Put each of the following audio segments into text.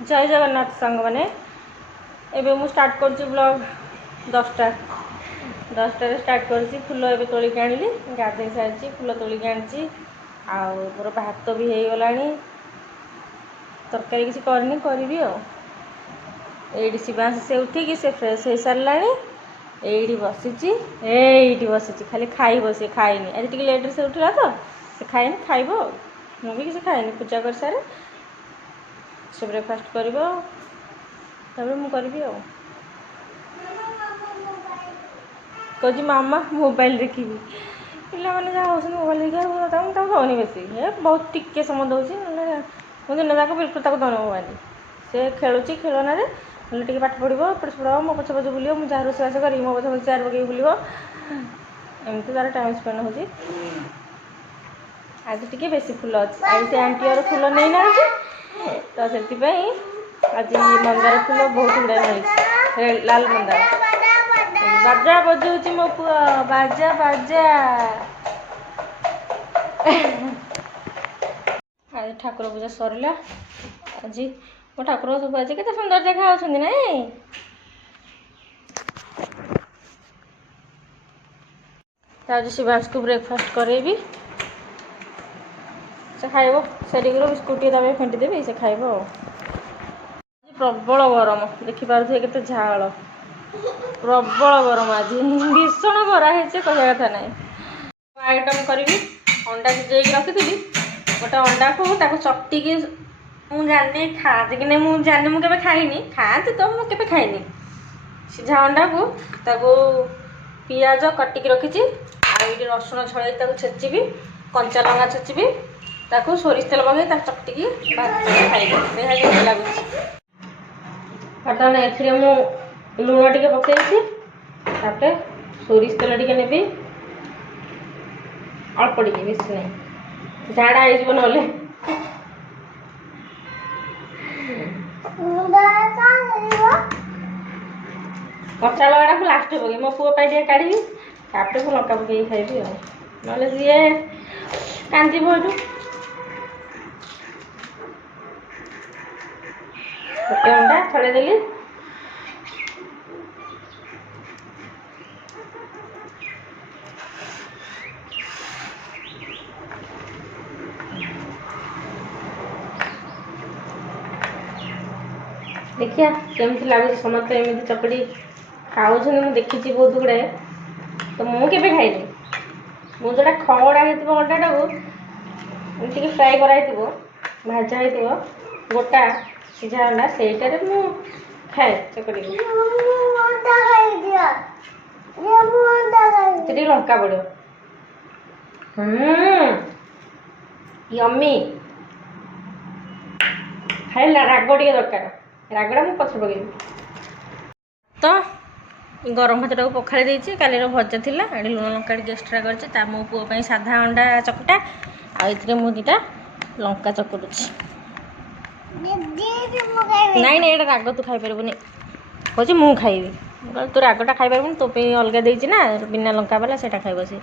जय जगन्नाथ सांग मैंने एबे मु स्टार्ट कर ब्लॉग 10टा स्टार्ट कर फुल एबे तोलिक आनिली गाधे सारी फुल तोलिक आनी मोर भात भी हो गला तरकारी किसी करनी करी शिवांश से उठिकी से फ्रेश हो सारा ये बसी खाली खाइब से खाइनी आज टी लेट से उठला तो से खाइनी खाइब मु भी किसी खाइनी पूजा कर सारे से ब्रेकफास्ट कर मु करी कह मामा मोबाइल देखी पिला मैंने जहाँ हो मोबाइल देखा दौनी बेसी बहुत टिके समय दूसरी मुझे दिन जाक बिल्कुल दौन मोबाइल से खेलुची खेलना टे पाठ पढ़ो एपट सेपट मो पछ पछ बुल मुझे रोषवास करी मो पछ पछ चेयर पकई बुल एमती तार टाइम स्पेंड हो आज टी बेसी फुल अच्छे आज से आंटी और फुल नहीं ना तो से आज मंदार फुल बहुत गुड़ा मिली लाल मंदार बाजा बजाऊँ मो पु बाजा बाजा आज ठाकुर पूजा सरला आज मो ठाकुर सब आज के सुंदर देखा ना आज शिवांश को ब्रेकफास्ट करेबी से खाइब सेठी बिस्कुट फेंटी देवी से खाइब प्रबल गरम देखिपे के झाल प्रबल गरम आज भीषण खरा है कहया कथा ना आइटम करी अंडा सिझे रखी गोटे अंडा को चकटिकी मुझे जानी खाते कि नहीं मुझे जानी मुझे खाइनी खाते तो मुझे खाइनी सीझा अंडा को पियाज कटिकी रखी आई रसुण छड़े छेचीबी कंचा लंका छेचीबी ताकू सोरिष तेल पकई चकटिकी खाइबे लगुच ए लुण टे पकई तापर सोरिष तेल टे नेबी अल्प टे बेस नहीं झाड़ा हो ना कचा लगा को लास्ट पकई मो पुओ टे काढ़ी तापर को लंका पकई खाइबी ना सी कांदी गोटे अंडा छड़े देली देखिया केमती लगुच समस्त एमती चकड़ी खाऊ मुझे देखी बहुत गुड़ाए तो मुझे खाइनी मुझे खड़ा हो अंडा को फ्राए कराई भाजा हो गोटा सीझा अंडा से खाए चकड़ी लंका पड़ो यम्मी खाई राग टे दरकार रागड़ा मुझे पछ पकई तो गरम भात टाक पखाड़ी देती काली भजा थी लुण लंका टे एक्सट्रा कर मो पुओ साधा अंडा चकटा आउ मुझा लंका चकुटुची नाई नाई राग तू खाई पारबुनि कौच मु खाइबी तू रागटा खाई पारबुनि तो अलग देती ना बिना लंका वाला से खाइब सी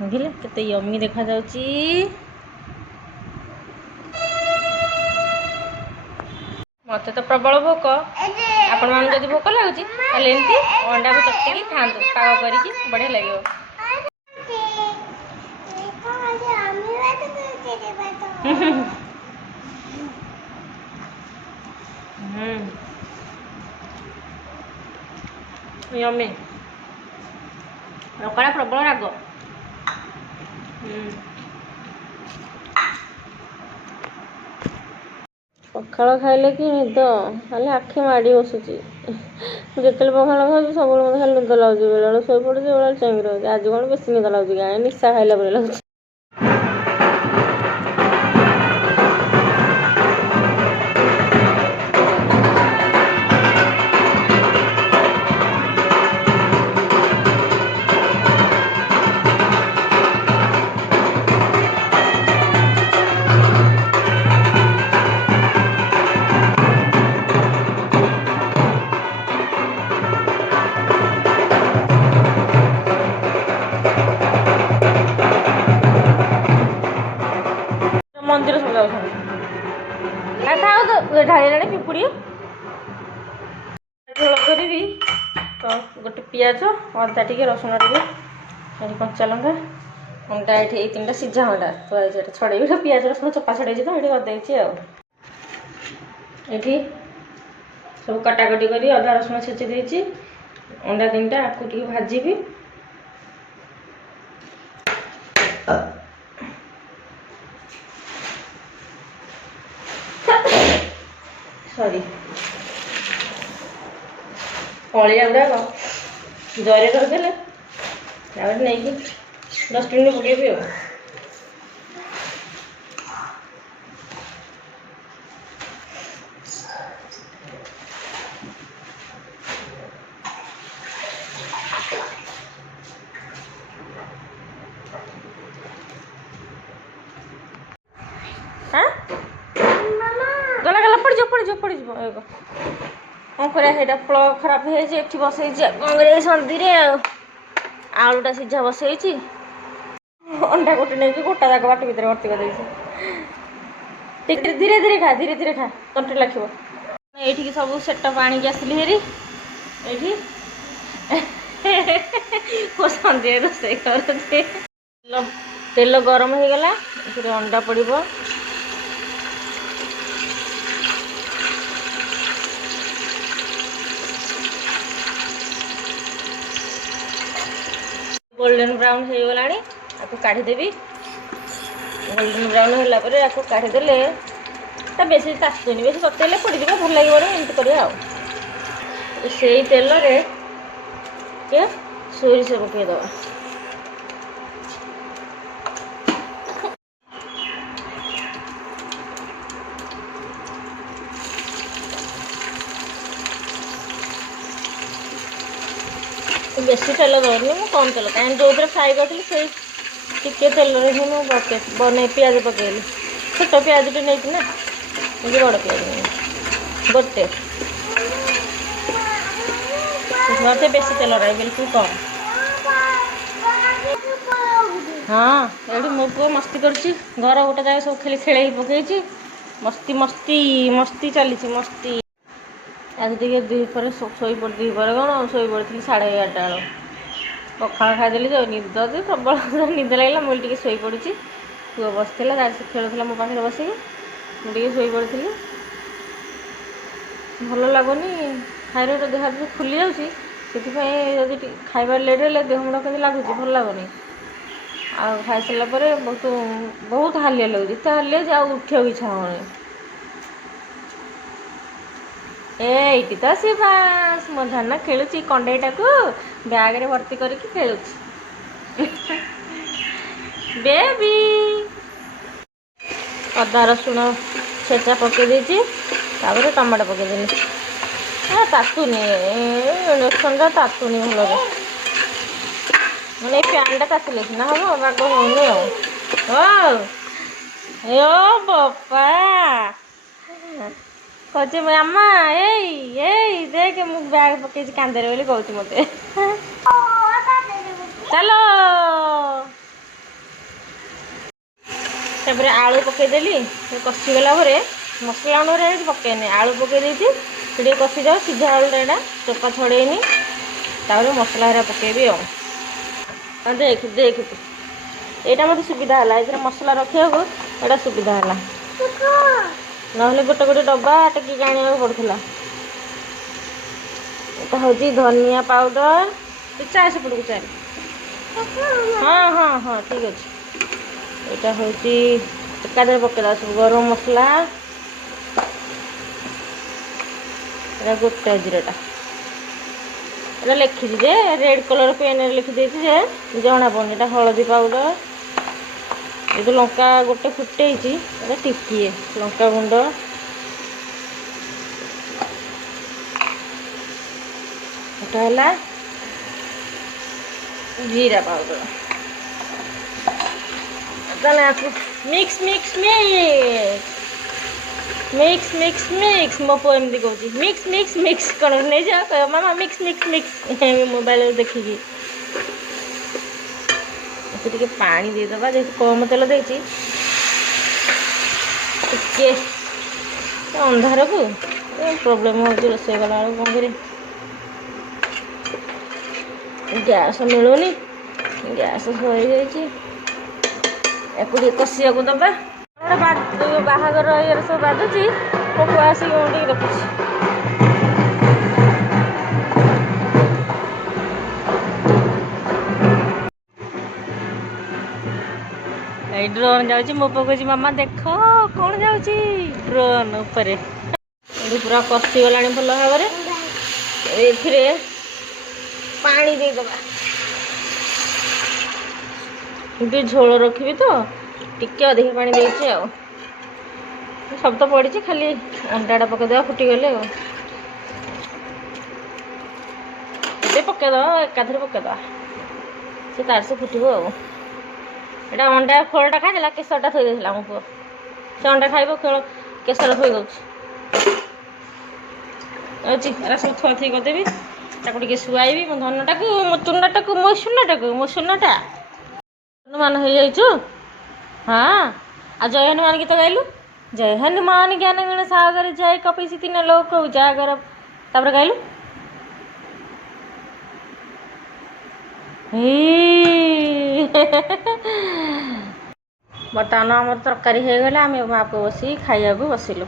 बुझे केते यम्मी देखा जाउची मत तो प्रबल भोक आपण मान जदि भोक लगुच एमती अंडा को चकटिकी खातु पाग करके बढ़िया लगे यम्मी लंका प्रबल राग पखाड़ खाइले कि निद खाली आखि माड़ी बसुची जिते पखाड़ खाऊँ सब मत खाली निद लगुच बेला शो पड़े बेला चेंगी रोचे आज कौन बेस निद लगुच गाँव निशा खाइला पड़े लगुच मंदिर सब जाऊँ ଥାଉ ତ ଢାଳିଲାଣି ପିମ୍ପୁଡ଼ି ଝୋଳ କରିବି ତ ଗୋଟେ ପିଆଜ ଅଦା ଟିକେ ରସୁଣ ଟିକେ ଏଠି କଞ୍ଚା ଲଙ୍କା ଅଣ୍ଡା ଏଠି ଏଇ 3ଟା ସିଝା ଅଣ୍ଡା ତ ଏଠି ଛଡ଼େଇବି ପିଆଜ ରସୁଣ ଚୋପା ଛଡ଼େଇଛି ତ ଏଠି କରିଦେଇଛି ଆଉ ଏଠି ସବୁ କଟାକଟି କରି ଅଦା ରସୁଣ ଛେଚି ଦେଇଛି ଅଣ୍ଡା 3ଟା ଆକୁ ଟିକେ ଭାଜିବି ସରି ଅଳିଆ ଗୁଡ଼ାକ ଜରିରେ ରଖିଦେଲେ ତାପରେ ନେଇକି ଡଷ୍ଟବିନ୍ରେ ପକେଇବି ଆଉ ଗଲା ଗଲା ପଡ଼ିଯିବ କ'ଣ କରିବା ସେଇଟା ପ୍ଲଗ ଖରାପ ହେଇଯାଇଛି ଏଠି ବସେଇଛି କ'ଣ କରିବା ସନ୍ଧିରେ ଆଉ ଆଳୁଟା ସିଝା ବସେଇଛି ଅଣ୍ଡା ଗୋଟେ ନେଇକି ଗୋଟା ଯାକ ବାଟି ଭିତରେ ଭର୍ତ୍ତି କରିଦେଇଛି ଟିକେ ଧୀରେ ଧୀରେ ଖା ତଣ୍ଟି ଲାଖିବ ଏଇଠିକି ସବୁ ସେଟଅପ୍ ଆଣିକି ଆସିଲି ହେରି ଏଇଠି ମୋ ସନ୍ଧ୍ୟାରେ ରୋଷେଇ କରୁଛି ତେଲ ଗରମ ହେଇଗଲା ଏଥିରେ ଅଣ୍ଡା ପଡ଼ିବ गोल्डन ब्राउन हो गलानी आपको काढ़ीदेवी गोल्डन ब्राउन होला परे आपको काढ़ीदेले ता बेसी तातुनी बेसी पकेले पड़ी जीव भल लगे एमती करिया से तेल रे के सोरिष पकईदवा बेसी तेल दौनी मुझे कम तेल कहीं जो फ्राए करी से टिके तेल बन पिज पकईली छोट पिजटे नहीं ना बड़ पिज गोटे मत बेसी तेल रही बिल्कुल कम हाँ ये मो पु मस्ती कर घर गोटे जगह सब खेल खेल पकई मस्ती मस्ती मस्ती चली मस्ती आज टे दुपर शोई पड़ी कौन शोई पड़ी 11:30 बेल पखाड़ खाईदेली जो निद प्रबल निद लगे मुझे शोई पड़ी पुआ बसला से खेलुला मो पाखे बसिक मुझे शोई पड़ी भल लगुनि खाइर देह हाथ फुली जाऊँगी से खाइबार लेट है देह मुंड के लगुच भल लगुनि आ खाई सारा बहुत बहुत हालिया लगे इतना हालिया जे उठा इच्छा होनी एटी तो सी बास मो झन खेलुची कंडेटा को बैग रे भर्ती करके खेलुची बेबी अदा रसुण छेचा पकई देती टमाटो पकईदेली तातुनी इंडक्शन तातुनी भल मैंने फैन टा तातिले सीना हम बाग होनी ओ बापा कहे मामा यही देख मु बैग पकई कांदे बोली कहूँ मत चलो आलू पकईदेली कषिगला मसला अनुसार पकईनी आलू पकई से कषि जाओ सीधा आलूटा चोपा छड़ेनी मसला हरा पकईबी देख देख यहाँ मत सुविधा है ये मसला रखा यहाँ सुविधा है ना गोटे गोटे डब्बा टेकिक आने पड़ता यहाँ हूँ धनिया पाउडर चाय सेपट को चाय हाँ हाँ हाँ ठीक अच्छे यहाँ हूँ एकादे पकड़ा सब गरम मसला गोटा जीराटा ये लिखी जे रेड कलर पेन लिखिदे जना पड़नी यहाँ हलदी पाउडर ये तो लंका गोटे फुटे टिकिए लंका गुंड एटा जीरा powder mix mix mix mix mix mix मो पु एमती कहूँ मिक्स मिक्स मिक्स कौन नहीं जाओ मामा मिक्स मिक्स मिक्स मोबाइल देखिकी टे पानी देदबा जेहतु कम तेल देती ଅନ୍ଧାରକୁ ପ୍ରୋବ୍ଲେମ୍ ହେଉଛି ରୋଷେଇ କଲା ବେଳକୁ। କ'ଣ କରିବି, ଗ୍ୟାସ୍ ମିଳୁନି, ଗ୍ୟାସ୍ ସରିଯାଇଛି। ୟାକୁ ଟିକେ କଷିବାକୁ ଦେବା। ଗୋଟେ ବାହାଘର ଇଏରେ ସବୁ ବାଜୁଛି, ପୋକ ଆସିକି ମୁଁ ଟିକେ ଦେଖୁଛି। ଏଇ ଡ୍ରୋନ୍ ଯାଉଛି, ମୋ ପୁଅ କହୁଛି ମାମା ଦେଖ କ'ଣ ଯାଉଛି ଡ୍ରୋନ୍ ଉପରେ। ଏଠି ପୁରା କଷିଗଲାଣି ଭଲ ଭାବରେ। ଏଥିରେ ପାଣି ଦେଇଦେବା। ଟିକେ ଝୋଳ ରଖିବି ତ ଟିକେ ଅଧିକ ପାଣି ଦେଇଛି ଆଉ। ସବୁ ତ ପଡ଼ିଛି, ଖାଲି ଅଣ୍ଡାଟା ପକାଇଦେବା ଫୁଟିଗଲେ ଆଉ। ଏବେ ପକାଇଦେବା, ଏକାଥରେ ପକାଇଦେବା, ସେ ତାର ସେ ଫୁଟିବ ଆଉ। ଏଇଟା ଅଣ୍ଡା ଖୋଳଟା ଖାଇଦେଲା, କେଶରଟା ଥୋଇ ଦେଇଥିଲା ମୋ ପୁଅ। ସେ ଅଣ୍ଡା ଖାଇବ, କେଶର ଥୋଇ ଦେଉଛି। ଅଛି ଏରା ସବୁ ଥୁଆଥୁଇ କରିଦେବି। ତାକୁ ଟିକେ ଶୁଆଇବି, ମୋ ଧନଟାକୁ, ମୋ ଚୁନାଟାକୁ, ମୋ ସୁନାଟା ହନୁମାନ ହେଇଯାଇଛୁ। ହଁ, ଆଉ ଜୟ ହନୁମାନ ଗୀତ ଗାଇଲୁ। ଜୟ ହନୁମାନ ଜ୍ଞାନ ଗୁଣ ସାଗର ଜୟ କପିସି ତିନ ଲୋକ ଉଜାଗର। ତାପରେ ଗାଇଲୁ ବର୍ତ୍ତମାନ ଆମର ତରକାରୀ ହେଇଗଲା। ଆମେ ମା ପୁଅ ବସିକି ଖାଇବାକୁ ବସିଲୁ।